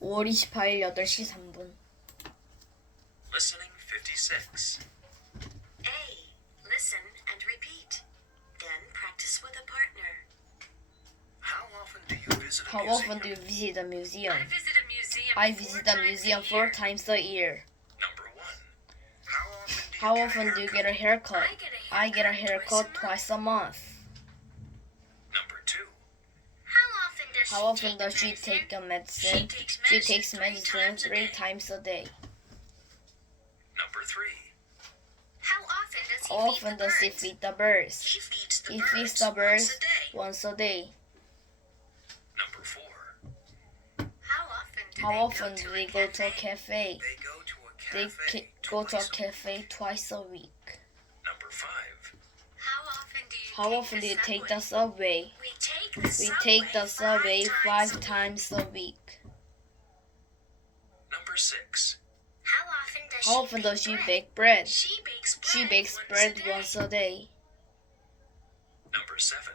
5월 28일 8시 3분. Listening 56. A. Listen and repeat. Then practice with a partner. How often do you visit a How museum? often do you visit a museum? I visit a museum. I visit a museum 4 times a year. Number 1. How often do you get a haircut? I get a haircut twice a month. Number 2. How often does she take a medicine? She takes medicine 3 times a day. Number 3. How How often does he feed the birds? He He feeds the birds once a day. Number 4. How How often do they go to a cafe? They go to a They cafe. go to a twice cafe twice a week. Number 5. How often do you take the subway? We take the subway 5 times a week. Number 6. How often does she bake bread? She She bakes bread once a day. Number 7.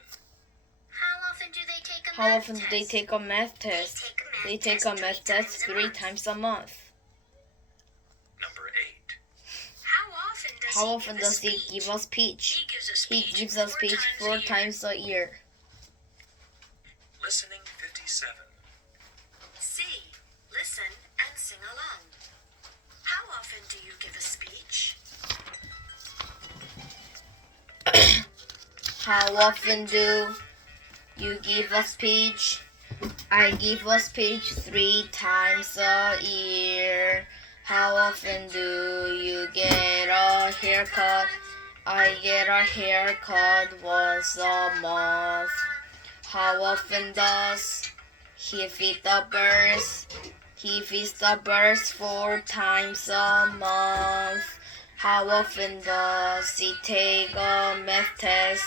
How often do they take a math test? They take a math test 3 times a month. Number 8. How often does he give a speech? He gives a speech 4 times a year. Listening 57. C. Listen and sing along. How often do you give a speech? How often do you give a speech? I give a speech 3 times a year. How often do you get a haircut? I get a haircut once a month. How often does he feed the birds? He feeds the birds 4 times a month. How often does he take a math test?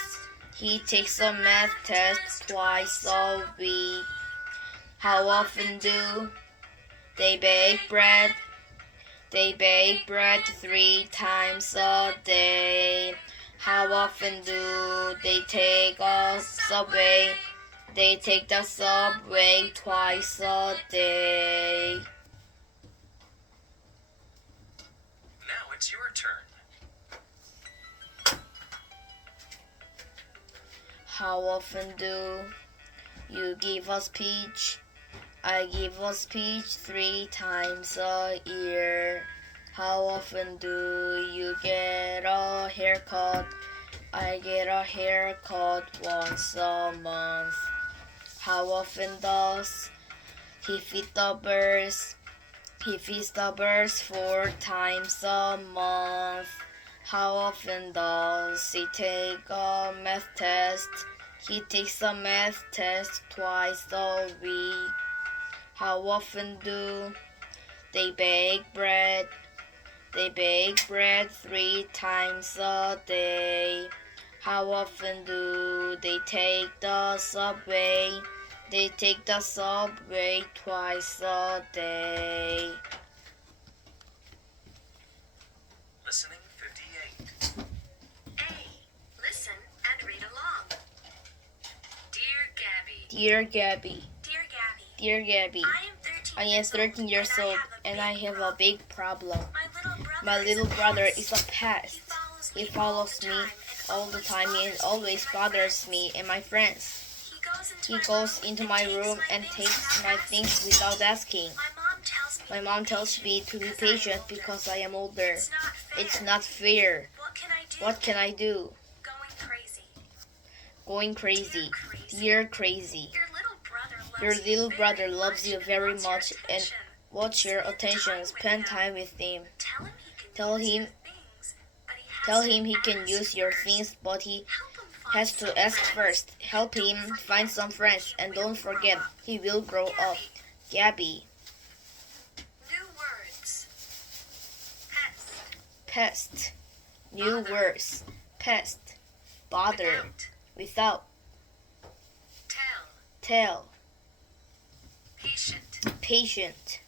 He takes a math test twice a week. How often do they bake bread? They bake bread 3 times a day. How often do they take a subway? They take the subway twice a day. Now it's your turn. How often do you give a speech? I give a speech 3 times a year. How often do you get a haircut? I get a haircut once a month. How often does he feed the birds? He feeds the birds 4 times a month. How often does he take a math test? He takes a math test twice a week. How often do they bake bread? They bake bread 3 times a day. How often do they take the subway? They take the subway twice a day. Listening 58. A. Listen and read along. Dear Gabby. Dear Gabby, Dear Gabby. dear Gabby, I am 13 years old and I have a big problem. My My little brother is a pest. He follows me all the time and always bothers me and my friends. He goes into my room and takes my things without asking. My mom tells me to be patient because I am older. It's not fair. What can I do? Going crazy. You're crazy. Your little brother loves you very much and wants your attention. Spend time with him. Tell him he can use your things, but he has to ask first. Help him find some friends, and don't forget, he will grow up. Gabby. New words. Pest. Pest. New words. Pest. Bother. Without. Tell. Tell. Patient. Patient.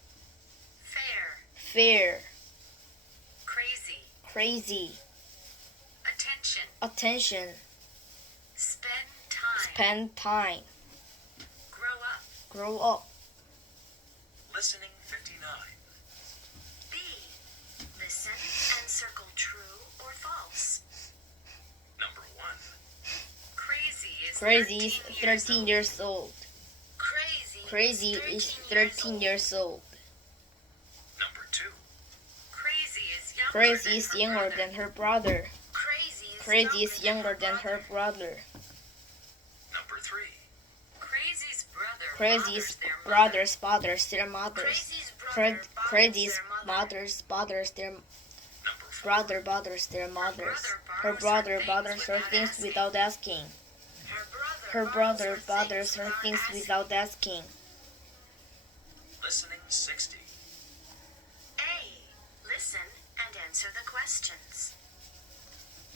Fair. Fair. Crazy. Crazy. Attention. Attention. Spend time. Spend time. Grow up. Grow up. Listening 59. B. Listen and circle true or false. Number 1. Crazy is 13 years old. Crazy is 13 years old. Number 2. Crazy is younger than her brother. Crazy is younger than her brother. Number 3. Crazy's brothers bothers their mothers. Crazy's mothers bothers their Number 4. brother bothers their mothers. Her brother bothers her things without asking. Her brother bothers her things without asking. Listening 60. A. Listen and answer the questions.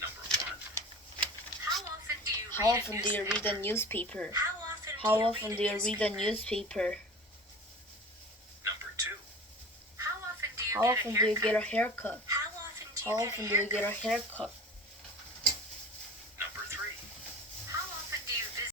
Number 1. How often do you read How often do you read a newspaper? How How often do you read a newspaper? Number 2. How often do you How often do you get a haircut? How often How often do you get a haircut?